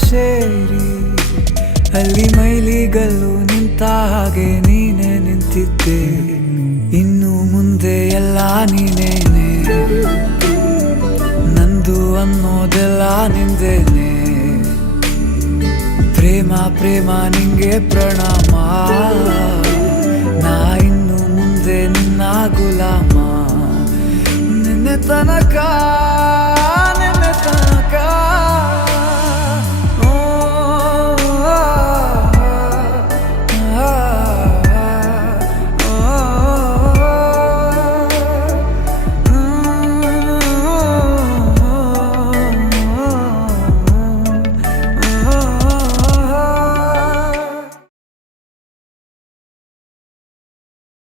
ಸೇರಿ ಅಲ್ಲಿ ಮೈಲಿಗಲ್ಲು ನಿಂತ ಹಾಗೆ ನೀನೆ ನಿಂತಿದ್ದೆ. ಇನ್ನು ಮುಂದೆ ಎಲ್ಲ ನೀನೇನೆ, ನಂದು ಅನ್ನೋದೆಲ್ಲ ನಿಂದೇನೆ. ಪ್ರೇಮ ಪ್ರೇಮ ನಿಂಗೆ ಪ್ರಣಾಮ, ನಾ ಇನ್ನು ಮುಂದೆ ನಿನ್ನ ಗುಲಾಮ. ನಿನ್ನೆ ತನಕ